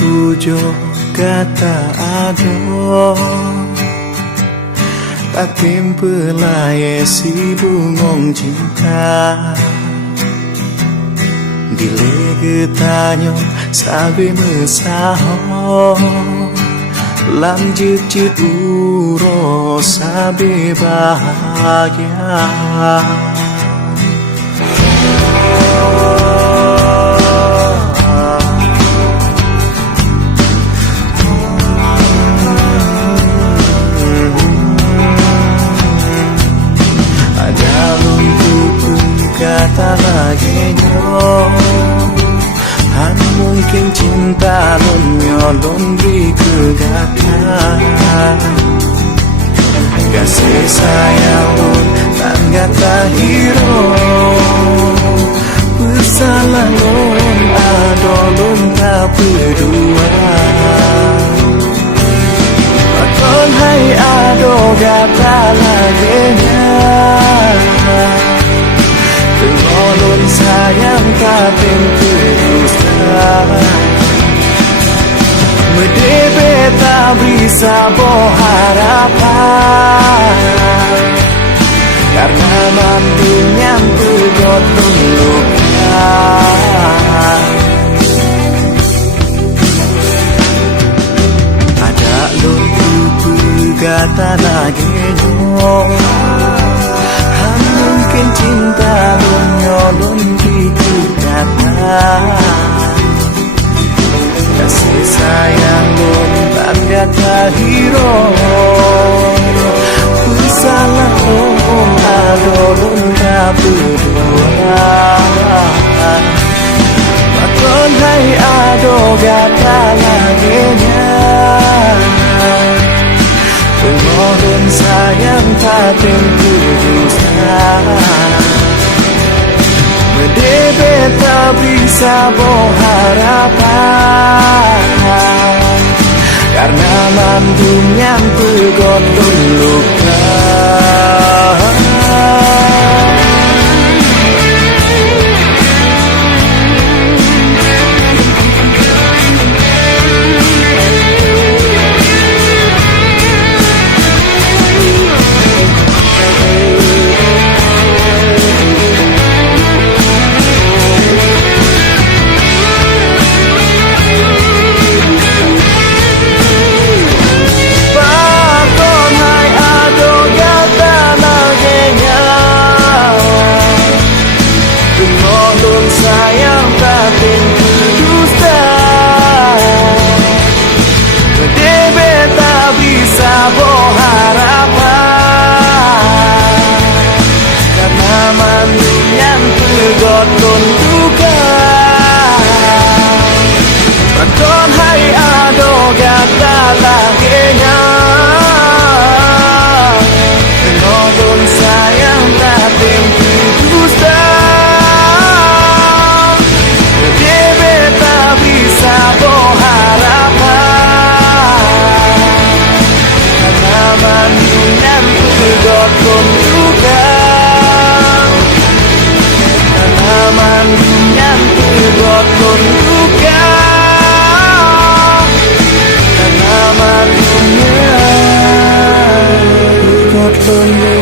pujo kata ado tak timpelai si bungong cinta dile getanyo sabe mesaho lanjut uro sabe bahagia. Kata lagi han mungkin cinta lon nyolon di kegatan kasih sayang lon tan gata hero bersalah lon ado lon tak berdua kon hai ado gata lagi Tengolon sayang kapin terusnya Medebe tak bisa harapan Karena mandinya pegot luka Ada luku pegata lagi mungkin cinta nyolong di kegatan kasih sayang lon tanda kahiro bersalah lon ado lon tak berdua bakon hai ado gata laginya Pengolon sayang tak tentu Medebe tak bisa harapan Karena mandum yang pegot luka sayang tak tentu dusta Medebe tak bisa harapan Karena mandum yang pegot kon duka Bakon hai ado gata laginya Penodon sayang tak tentu dusta Kon juga Karena mandinya pegot kon juga Karena mandinya pegot kon juga